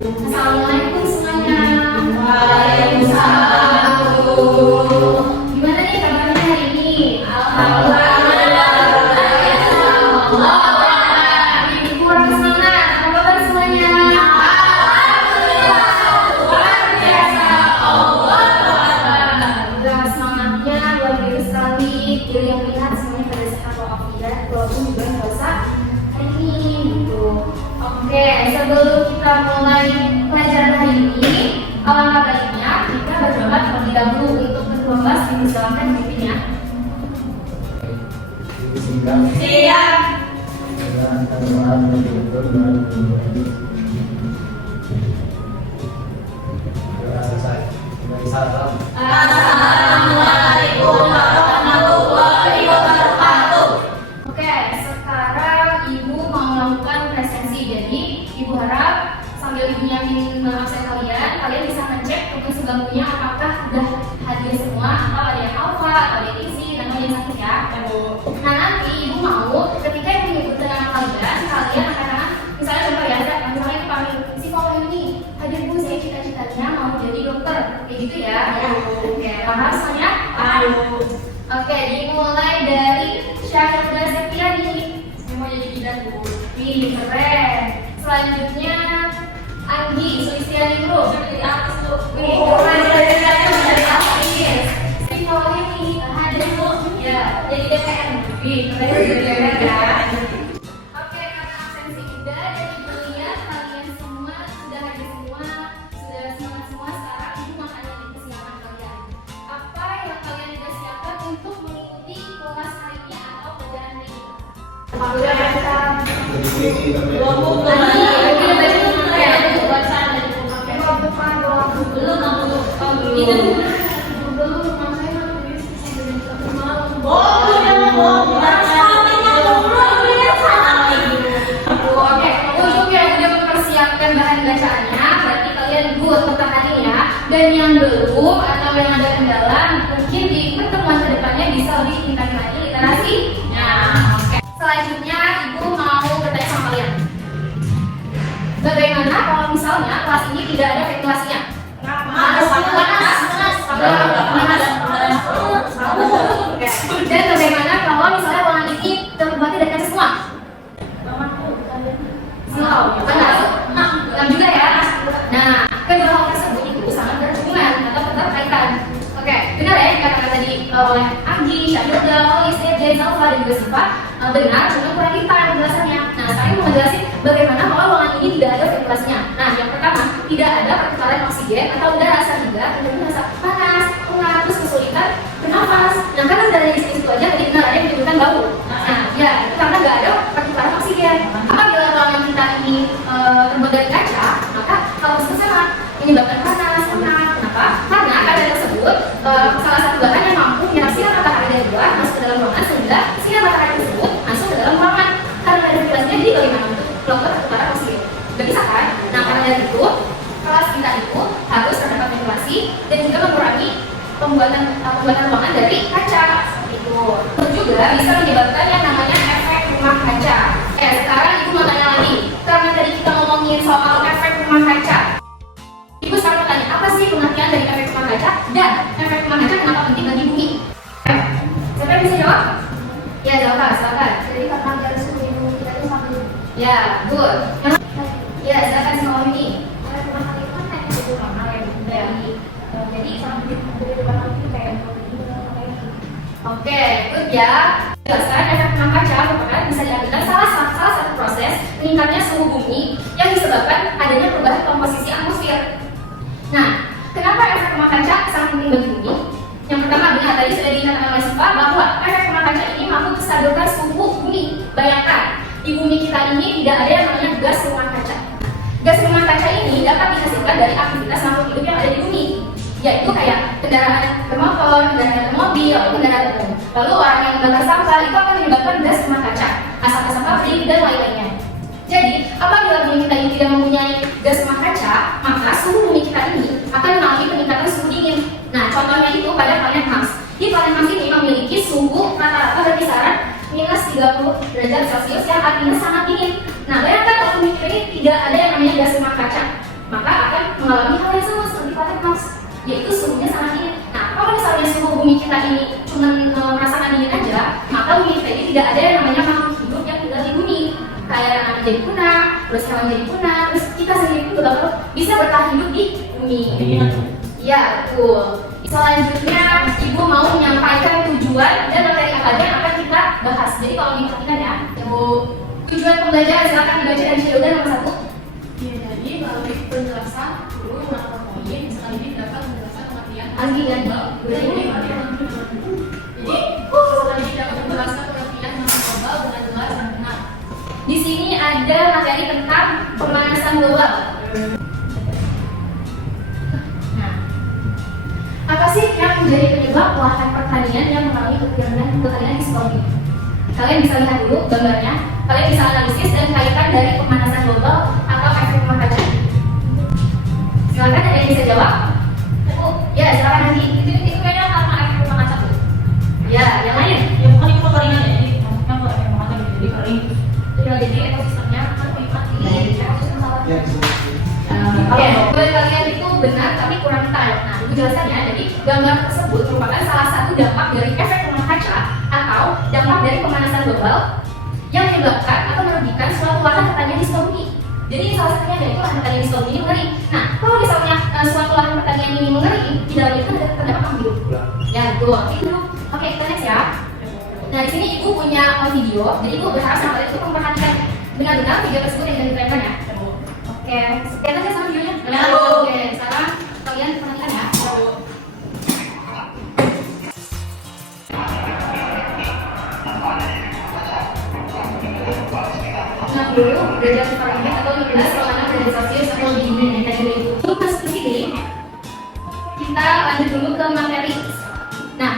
Assalamualaikum semuanya. Waalaikumsalam. Gimana nih kabarnya hari ini? Alhamdulillah. Kurang semangat. Apa kabar semuanya? Luar biasa. Udah semangatnya luar biasa sekali. Jadi yang lihat semuanya pada sehat walafiat. Walaupun juga puasa hari ini gitu. Oke, sebelum kita mulai pelajaran hari ini, alangkah baiknya kita berdoa terlebih dahulu untuk ke-12 yang dijalankan pimpinnya. Siap. Assalamualaikum warahmatullahi wabarakatuh. Oke, sekarang Ibu mau melakukan presensi. Jadi, Ibu harap sambil Ibu nyiapin absen kalian bisa ngecek tugas sebelumnya apakah udah hadir semua atau ada yang alfa atau ada yang isi dan ada yang sakit ya. Nah, nanti Ibu mau ketika Ibu menyebutkan nama kalian akan misalnya contoh ya, misalnya Ibu panggil si Paul ini hadir Bu, saya cita-citanya mau jadi dokter, kayak gitu ya. Oke, paham semuanya? Oke, dimulai dari Syahida Septiani. Saya mau jadi bidan Bu. Wih, keren. Selanjutnya Anggi Sulistiani Bro. Dari atas Bu. Wih, keren. Dari atas. Si Paul ini hadir Bu. Ya, jadi DPR. Wih, keren jadi DPR ya. Oke, karena absensi udah dan Ibu lihat kalian semua sudah hadir semua, sudah semangat semua. Sekarang Ibu mau tanya nih kesiapan kalian. Apa yang kalian sudah siapkan untuk mengikuti kelas hari ini atau pelajaran hari ini? Udah baca. Belum buku Tadi, lagi. udah baca belum? Ya, udah baca dari buku. Belum. Oh, belum baca. Oke, untuk yang udah mempersiapkan bahan bacaannya, berarti kalian good pertahanin ya. Dan yang belum atau yang ada kendala, mungkin di pertemuan kedepannya bisa lebih tingkatin lagi literasinya. Oke. Selanjutnya, Ibu mau bertanya sama kalian. Bagaimana kalau misalnya kelas ini tidak ada ventilasinya? Oke. Dan bagaimana kalau misalnya ruangan ini terbagi dari kaca semua? Silau, panas. Bukan juga ya. Nah, kedua hal tersebut itu sangat berhubungan atau berkaitan. Oke, benar ya yang katakan tadi oleh Anggi, Syahida, Olis, Dede, Salva, dan juga Siva. Benar, cuma kurang detail penjelasannya. Nah, saya mau menjelaskan bagaimana kalau ruangan ini tidak ada ventilasinya. Nah, yang pertama, tidak ada pertukaran oksigen atau udara sehingga terjadi rasa panas, pengap, terus kesulitan bernafas. Nah, karena dari situ aja tadi benar ada yang menyebutkan bau. Nah, ya, itu karena nggak ada pertukaran oksigen. Apabila ruangan kita ini terbuat dari kaca, maka kalau sama menyebabkan panas, pengap. Kenapa? Karena kaca tersebut salah satu bahan yang mampu menyerap sinar matahari dari luar masuk ke dalam ruangan sehingga sinar matahari tersebut masuk ke dalam ruangan. Karena ada ventilasinya, jadi bagaimana untuk melakukan pertukaran oksigen? Gak bisa kan? Nah, karena dari itu kelas kita itu harus terdapat ventilasi dan juga mengurangi pembuatan ruangan dari kaca seperti itu. Itu juga bisa menyebabkan yang namanya efek rumah kaca. Sekarang Ibu mau tanya lagi, karena tadi kita ngomongin soal efek rumah kaca. Ibu sekarang mau tanya, apa sih pengertian dari efek rumah kaca dan efek rumah kaca kenapa penting bagi bumi? Siapa yang bisa jawab? Ya, silakan. Jadi karena garis kuning kita itu satu. Ya, good. Ya, silakan sekolah ini. Oleh rumah kali itu kan kayak gitu lama ya. Jadi sama dari rumah kali itu kayak Oke, good ya. Jelaskan efek rumah kaca merupakan bisa diartikan salah satu proses meningkatnya suhu bumi yang disebabkan adanya perubahan komposisi atmosfer. Nah, kenapa efek rumah kaca sangat penting bagi bumi? Yang pertama benar tadi sudah dikatakan oleh Siva bahwa efek rumah kaca ini mampu menstabilkan suhu bumi. Bayangkan di bumi kita ini tidak ada yang namanya gas rumah kaca. Gas rumah kaca ini dapat dihasilkan dari aktivitas makhluk hidup yang ada di bumi, yaitu kayak kendaraan bermotor, kendaraan mobil, atau kendaraan umum. Lalu orang yang membakar sampah itu akan menyebabkan gas rumah kaca, asap-asap pabrik dan lain-lainnya. Jadi, apabila bumi kita ini tidak mempunyai gas rumah kaca, maka suhu bumi kita ini akan mengalami peningkatan suhu dingin. Nah, contohnya itu pada planet Mars. Di planet Mars ini memiliki suhu rata-rata berkisaran minus 30 derajat Celcius yang artinya sangat dingin. Nah, bayangkan kalau bumi kita ini tidak ada yang namanya gas rumah kaca. maka akan mengalami hal yang sama seperti Pak Mas, yaitu suhunya sangat dingin. Nah, kalau misalnya suhu bumi kita ini cuma merasakan dingin aja, maka bumi kita ini tidak ada yang namanya makhluk hidup yang tinggal di bumi. Kayak anak jadi punah, terus hewan jadi punah, terus kita sendiri pun juga bisa bertahan hidup di bumi. Iya, betul. Selanjutnya, Ibu mau menyampaikan tujuan dan materi apa aja yang akan kita bahas. Jadi kalau diperhatikan ya, Ibu, tujuan pembelajaran silakan dibaca dari Syilda nomor 1. Iya, jadi melalui penjelasan dulu beberapa poin, sekali ini dapat menjelaskan pengertian Anggi dan jadi sekali ini dapat menjelaskan pengertian nama global dengan jelas dan benar. di sini ada materi tentang pemanasan global. Nah, apa sih yang menjadi penyebab lahan pertanian yang mengalami kekeringan historis? Kalian bisa lihat dulu gambarnya. Kalian bisa analisis dan kaitkan dari pemanasan global atau efek rumah kaca. Silakan ada yang bisa jawab? Ya, silakan nanti. Itu kayaknya karena efek rumah kaca tuh. Ya, yang lain. Ya bukan itu kekeringan ya, jadi maksudnya buat efek rumah kaca jadi kering. Jadi ekosistemnya kan mati. Ekosistem salah. Ya, Oke, buat kalian itu benar tapi kurang detail. Nah, itu jelasannya. Jadi gambar tersebut merupakan salah satu dampak dari efek rumah kaca atau dampak dari pemanasan global yang menyebabkan atau merugikan suatu lahan pertanian di seluruh bumi. Jadi salah satunya yaitu lahan pertanian di seluruh bumi mengering. Nah, kalau misalnya suatu lahan pertanian ini mengering, di dalam itu ada terdapat ambil. Ya, betul. Itu dulu. Oke, kita next ya. Nah, di sini Ibu punya video. Jadi Ibu berharap sampai itu memperhatikan benar-benar video tersebut yang ditempelkan ya. Oke, sekian aja sama videonya. Oke, sekarang kalian perhatikan ya. Nah, dulu belajar sekarang atau 15 bagaimana belajar sosial atau di dunia tadi itu. Untuk masuk ke sini, kita lanjut dulu ke materi. Nah,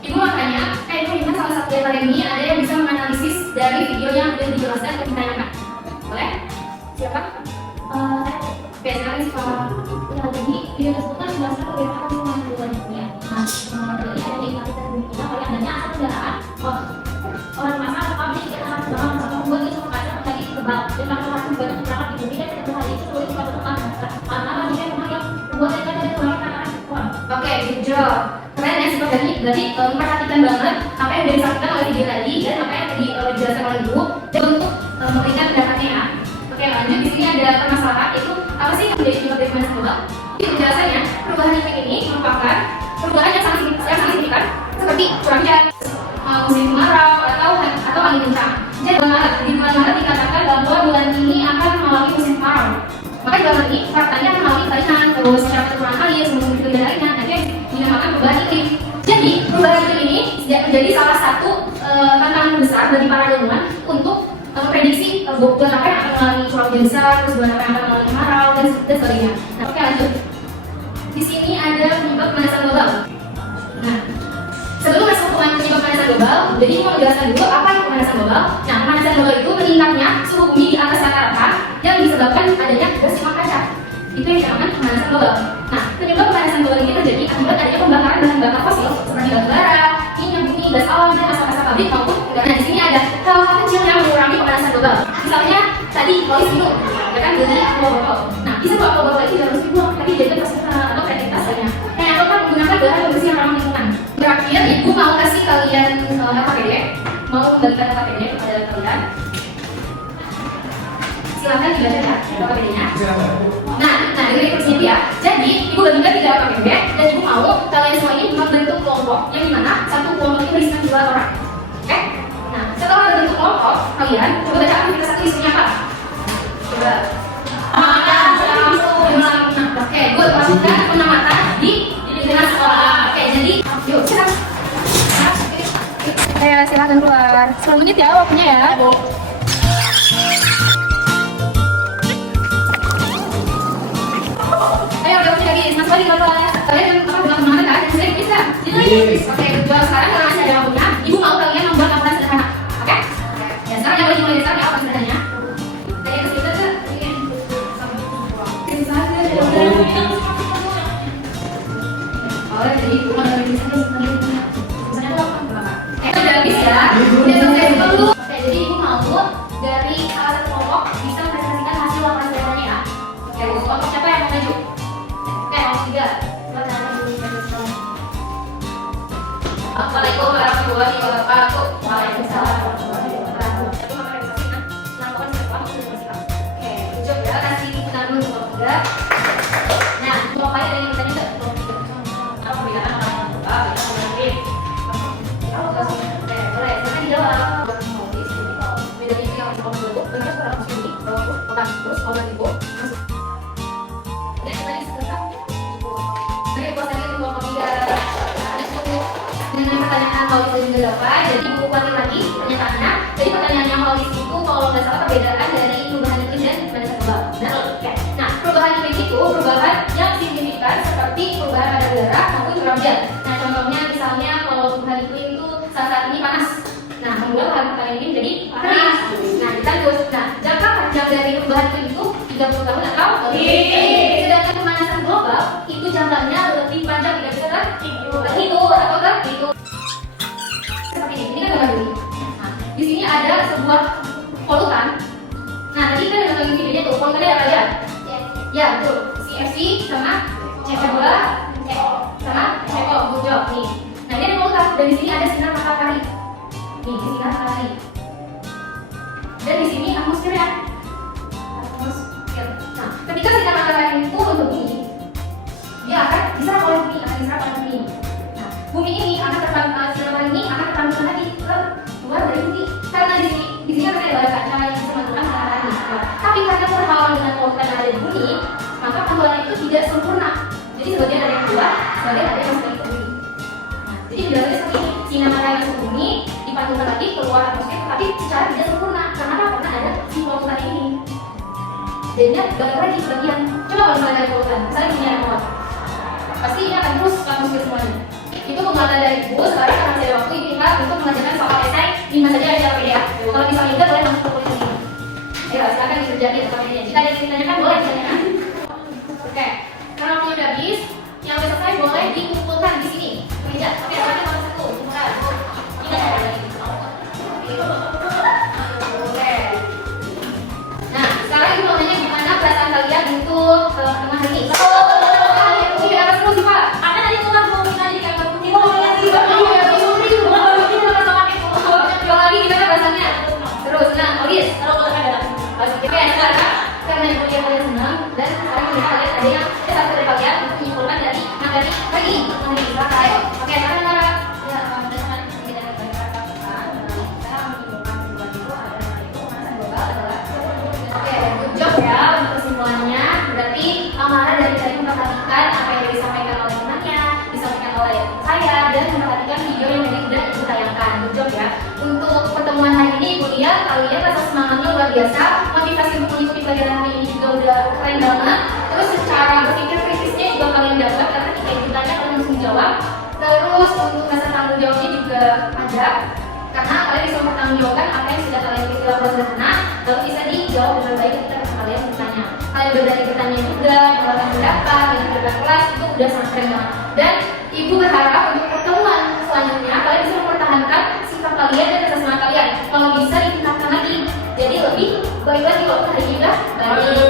Ibu makanya, Ibu ingat salah satu dari kalian ini ada yang bisa menganalisis dari video yang sudah dijelaskan dan ditanyakan. Boleh? Siapa? Oke, sekarang sih kalau Jadi video tersebut kan menjelaskan bagaimana pengelolaan ya. Nah, jadi ada yang kita kita oleh adanya asal kendaraan orang masa pabrik yang akan dalam satu membuat itu kaca menjadi tebal dan masyarakat banyak masyarakat di bumi dan satu hal itu sulit untuk tekan karena banyak rumah yang membuat mereka dari rumah karena kuat. Oke, good job. Keren ya, Sobat Dani. Berarti memperhatikan banget apa yang sudah disampaikan oleh video tadi dan apa yang tadi dijelaskan oleh Ibu dan untuk memberikan pendapatnya ya. Oke, lanjut. Di sini ada permasalahan itu apa sih yang menjadi penyebab dari pemanasan global? Jadi penjelasannya, perubahan iklim ini merupakan perubahan yang sangat signifikan seperti curah hujan, musim kemarau atau angin kencang. Jadi di bulan Maret dikatakan bahwa bulan ini akan mengalami musim kemarau. Maka di bulan ini faktanya akan mengalami kekeringan, terus secara kekurangan air, sebelum itu dan lainnya. Nanti dinamakan perubahan iklim. Jadi perubahan iklim ini menjadi salah satu tantangan besar bagi para ilmuwan untuk memprediksi bulan apa yang akan mengalami curah hujan besar, terus bulan apa yang akan mengalami kemarau dan sebagainya. Nah, oke lanjut. Di sini ada penyebab pemanasan global. Nah, sebelum masuk ke penyebab pemanasan global, jadi mau menjelaskan dulu apa itu pemanasan global. Nah, pemanasan global itu meningkatnya suhu bumi di atas rata-rata yang disebabkan adanya gas rumah kaca. Itu yang dinamakan pemanasan global. Nah, penyebab pemanasan global ini terjadi akibat adanya pembakaran bahan bakar fosil seperti batu bara, minyak bumi, gas alam, dan asap-asap pabrik maupun udara. Nah, di sini ada hal-hal kecil yang mengurangi pemanasan global. Misalnya tadi polis minum, ya kan beli aqua botol. Nah, bisa buat aqua botol itu harus dibuang, tapi jadi atau kreativitas lainnya. Yang ataupun menggunakan bahan pembersih yang ramah lingkungan. Terakhir, Ibu mau kasih kalian LKPD, mau membagikan LKPD kepada kalian. Silakan dibaca ya LKPD-nya. Nah, dari persini ya. Jadi, Ibu bagikan 3 LKPD dan Ibu mau kalian semua ini membentuk kelompok yang dimana satu kelompok ini berisikan 2 orang. Oke? Nah, setelah membentuk kelompok, kalian coba baca aktivitas satu isinya apa? Coba. Oke, gue masukkan pengamatan di lingkungan sekolah. Oke, jadi yuk silakan. Silakan keluar. 10 menit ya waktunya ya. Ayo udah waktu lagi, mas lagi keluar. Kalian apa bilang semangat kan? Bisa. Oke, kedua sekarang kalau masih ada waktunya, Ibu mau kalian membuat laporan sederhana. Oke? Ya sekarang yang boleh dimulai dari sekarang apa sederhananya? Tadi yang kesulitan tuh. Oh, jadi bukan dari bisa udah habis ya. Udah selesai dulu. Oke, jadi Ibu mau dari salah satu kelompok bisa mempresentasikan hasil laporan sederhananya ya. Oke, kelompok Assalamualaikum warahmatullahi wabarakatuh. Waalaikumsalam warahmatullahi wabarakatuh. Oke, jujur ya, kasih kita dulu juga. Nah, mau apa yang tadi nggak? Apa perbedaan antara yang berubah dan yang lain? Oke, boleh. Saya dijawab. Bedanya yang berbentuk bentuk kurang sedikit, bukan terus kalau ibu. Dan tadi sekarang ibu. Jadi posisi itu mau ketiga. Dengan pertanyaan Holis dan juga Dapat, jadi ibu ulangi lagi pernyataannya. Jadi pertanyaannya Holis itu kalau nggak salah perbedaan dari perubahan iklim dan barisan global. Nah, oke. Nah, perubahan iklim itu perubahan yang signifikan seperti perubahan pada udara maupun curah hujan. Nah, contohnya misalnya kalau perubahan iklim itu saat ini panas. Nah, membuat perubahan iklim jadi kering. Nah, kita terus. Nah, jangka panjang dari perubahan iklim itu 30 tahun atau lebih. Sedangkan pemanasan global itu jangkanya lebih panjang, tidak bisa terhitung atau terhitung. Seperti ini kan gambar dulu. Nah, di sini ada sebuah polutan. Nah, tadi kan ada nonton videonya tuh, polutannya ada apa ya? Ya, betul. CFC sama CO2 sama CO hijau nih. Nah, ini ada polutan dan di sini ada sinar matahari. Nih, sinar matahari. Dan di sini atmosfernya. Atmosfer. Nah, ketika sinar matahari itu untuk bumi, dia akan diserap oleh bumi, Nah, bumi ini akan terbang, sinar ini akan terbang lagi ke luar dari bumi. Karena di sini akan ada kaca yang bisa memantulkan matahari. Tapi karena terhalang dengan polutan yang ada di bumi, maka pantulan itu tidak sempurna. Jadi sebagian ada yang keluar, sebagian ada yang masuk ke bumi. Nah, jadi biasanya seperti ini, sinar matahari masuk ke bumi, dipantulkan lagi keluar atmosfer, tapi secara tidak sempurna. Karena apa? Karena ada si polutan ini. Jadinya balik lagi bagian. Coba kalau misalnya ada polutan, misalnya ini ada keluar, pasti ini akan terus ke atmosfer semuanya. Itu pembuatan dari ibu. Sekarang karena masih ada waktu, ibu ingat untuk mengerjakan soal esai di mana saja ada PDF. Kalau misalnya enggak, boleh langsung ke kuliah ini. Ayo, silakan dikerjakan soalnya. Jika ada yang ditanyakan, boleh ditanyakan. Oke, karena waktunya udah habis, yang udah selesai boleh dikumpulkan di sini. Meja. Oke, sekarang nomor 1. Kumpulkan. Ini ada lagi. Oke. Nah, sekarang ibu mau nanya gimana perasaan kalian untuk tengah hari ini. Karena ibu dia kalian senang dan sekarang kita lihat ada yang satu dari kalian untuk menyimpulkan dari materi pagi hari ini. Oke, sekarang Nara. Ya, berdasarkan kita dari kata-kata kita menyimpulkan kesimpulan itu adalah pemanasan global adalah. Oke, good job ya untuk kesimpulannya. Berarti Amara dari tadi memperhatikan apa yang disampaikan oleh temannya, disampaikan oleh saya, dan memperhatikan video yang tadi sudah ibu tayangkan. Good job ya. Untuk pertemuan hari ini, ibu lihat kalian rasa semangatnya luar biasa. Motivasi untuk mengikuti pelajaran hari ini juga udah keren banget. Terus secara berpikir kritisnya juga kalian dapat karena ketika ditanya kalian langsung jawab. Terus untuk rasa tanggung jawabnya juga ada karena kalian bisa mempertanggungjawabkan apa yang sudah kalian ikuti pelajaran sana, lalu bisa dijawab dengan baik ketika kalian bertanya. Kalian berani bertanya juga, mengeluarkan pendapat, dan berdebat kelas itu udah sangat keren banget. Dan ibu berharap untuk pertemuan selanjutnya kalian bisa mempertahankan sikap kalian dan rasa semangat kalian. Kalau bisa ditingkatkan lagi, jadi lebih baik lagi waktu hari kita baik.